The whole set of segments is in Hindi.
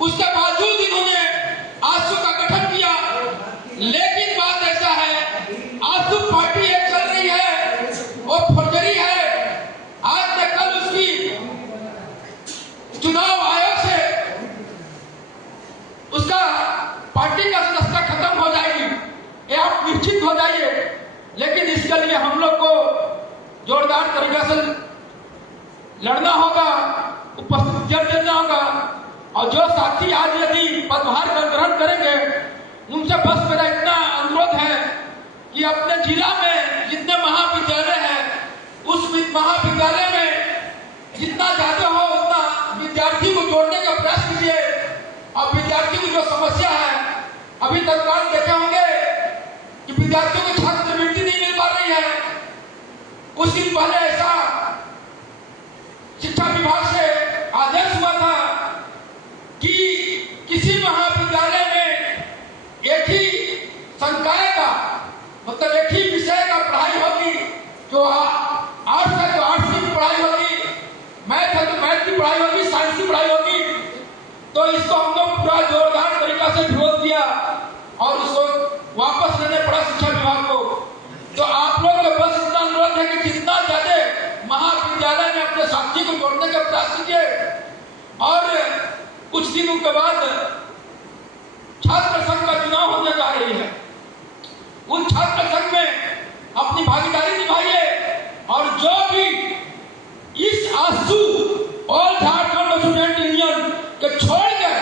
उसके बावजूद इन्होंने आंसू का गठन किया। लेकिन बात ऐसा है, आंसू पार्टी एक चल रही है, वो फर्जरी है। आज तक कल उसकी चुनाव आयोग से उसका पार्टी का सदस्यता खत्म हो जाएगी, ये आप निश्चित हो जाइए। लेकिन इसके लिए हम लोग को जोरदार तरीके से लड़ना होगा, उपस्थित देना होगा। और जो साथी आज यदि पदभार का ग्रहण करेंगे, उनसे बस मेरा इतना अनुरोध है कि अपने जिला में जितने महाविद्यालय हैं, उस महाविद्यालय में जितना ज्यादा हो उतना विद्यार्थी को जोड़ने का प्रयास कीजिए। और विद्यार्थी की जो समस्या है, अभी तक आप देखे होंगे कि विद्यार्थियों को छात्रवृत्ति नहीं मिल पा रही है। कुछ दिन पहले ऐसा शिक्षा विभाग से आदेश हुआ था कि किसी महाविद्यालय में एक ही संकाय का मतलब एक ही विषय का पढ़ाई होगी। जो आर्ट्स है तो आर्ट्स की पढ़ाई होगी, मैथ है तो मैथ की पढ़ाई होगी, साइंस की पढ़ाई होगी। तो इसको हम लोग पूरा जोरदार तरीका से विरोध किया और इसको वापस लेने पड़ा शिक्षा विभाग को। तो आप लोग को बस इतना अनुरोध है कि जितना ज्यादा महाविद्यालय में अपने साथी को जोड़ने का प्रयास कीजिए। और कुछ दिनों के बाद छात्र संघ का चुनाव होने जा रही है। उन छात्र संघ में अपनी भागीदारी निभाइए और जो भी इस आंसू ऑल झारखंड स्टूडेंट यूनियन के छोड़कर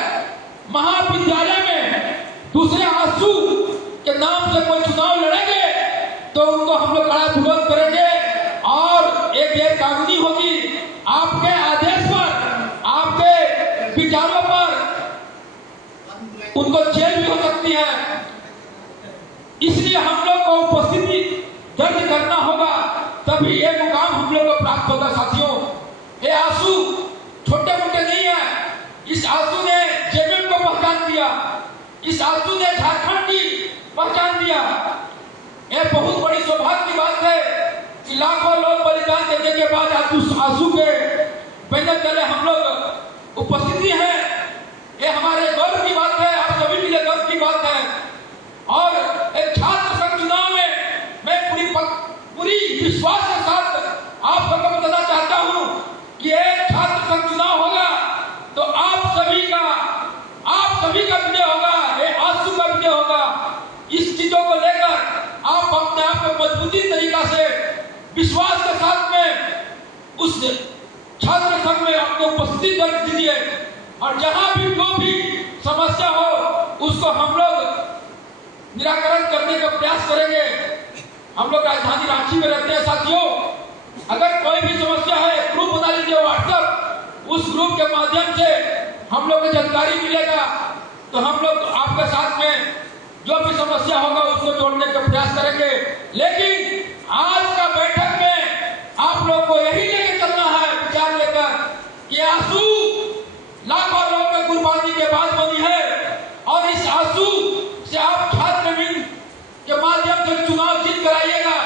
महाविद्यालय में दूसरे आंसू के नाम से कोई चुनाव लड़ेंगे तो उनको हम लोग कड़ा विरोध करेंगे और एक गैर कानूनी होगी। आपके आदेश पर, आपके विचारों पर उनको जेल भी हो सकती है। इसलिए हम लोग को उपस्थिति दर्ज करना होगा, तभी ये मुकाम हम लोग को प्राप्त होगा। साथियों, ये आंसू छोटे मोटे नहीं है। इस आंसू ने जेएमएम को पहचान दिया, इस आंसू ने झारखंड की पहचान दिया। यह बहुत बड़ी सौभाग्य की बात है कि लाखों लोग बलिदान देने के बाद आंसू के बैनर तले हम लोग उपस्थिति है। ये हमारे गर्व की बात है, आप सभी के लिए गर्व की बात है। और एक छात्र संघ चुनाव में मैं पूरी विश्वास के साथ आप सबको बताना चाहता हूं कि एक छात्र संघ चुनाव होगा तो आप सभी का विजय होगा, ये आंसू का विजय होगा। इस चीजों को लेकर आप अपने आप को मजबूती तरीका से विश्वास के साथ में उस छात्र संघ में अपनी उपस्थिति दर्ज दीजिए। और जहां भी जो भी समस्या हो उसको हम लोग निराकरण करने का प्रयास करेंगे। हम लोग राजधानी रांची में रहते हैं साथियों, अगर कोई भी समस्या है ग्रुप बना लीजिए व्हाट्सएप, उस ग्रुप के माध्यम से हम लोग को जानकारी मिलेगा तो हम लोग आपके साथ में जो भी समस्या होगा उसको जोड़ने का प्रयास करेंगे। लेकिन आज का बैठक में आप लोग को यही लेकर चलना है, विचार लेकर कि आंसू लाखों लोगों की कुर्बानी के बाद बनी है और इस आंसू से आप छात्रवृत्ति के माध्यम से चुनाव जीत कराइएगा।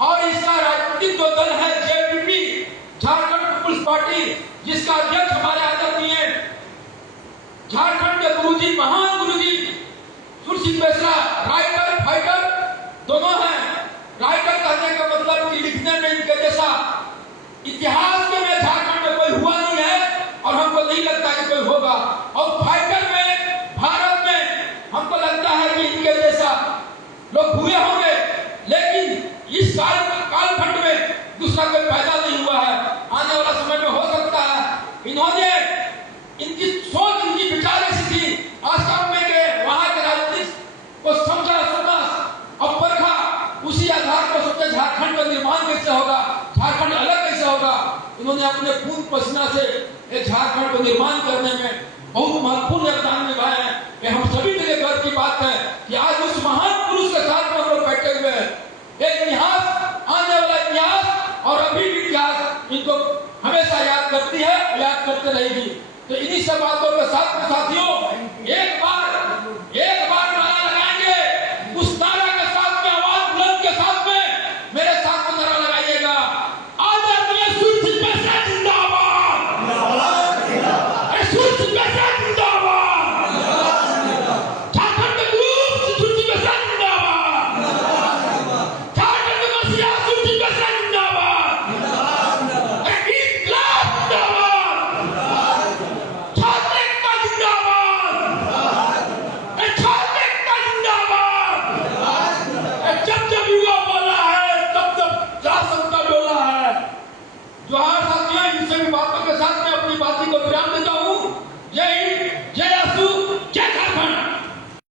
और इसका राजनीतिक जो दल है जेपीपी, झारखंड पीपुल्स पार्टी, जिसका अध्यक्ष हमारे आदरणीय झारखंड के गुरुजी, महान गुरुजी सुरसिंह मिश्रा, राइटर फाइटर दोनों हैं। राइटर कहने का मतलब कि लिखने में इनके जैसा इतिहास में झारखंड में कोई हुआ नहीं है और हमको नहीं लगता कि कोई होगा। और फाइटर में भारत में हमको लगता है कि इनके जैसा लोग हुए होंगे, लेकिन इस कालखंड में दूसरा कोई पैदा नहीं हुआ है। आने वाला समय में हो सकता है। इन्होंने इनकी सोच, इनकी विचार ऐसी थी, आसाम में गए, वहां के राजनीतिक को समझा और परखा, उसी आधार पर सोचा झारखंड का निर्माण कैसे होगा, झारखंड अलग कैसे होगा। इन्होंने अपने खून पसीना से एक झारखंड को निर्माण करने में बहुत महत्वपूर्ण योगदान निभाया है। ये हम सभी के लिए गर्व की बात है कि आज उस महान पुरुष के साथ में हम लोग बैठे हुए हैं। एक इतिहास, आने वाला इतिहास और अभी भी इतिहास इनको हमेशा याद करती है, याद करते रहेगी। तो इन्हीं सब बातों के साथ में साथियों, एक बार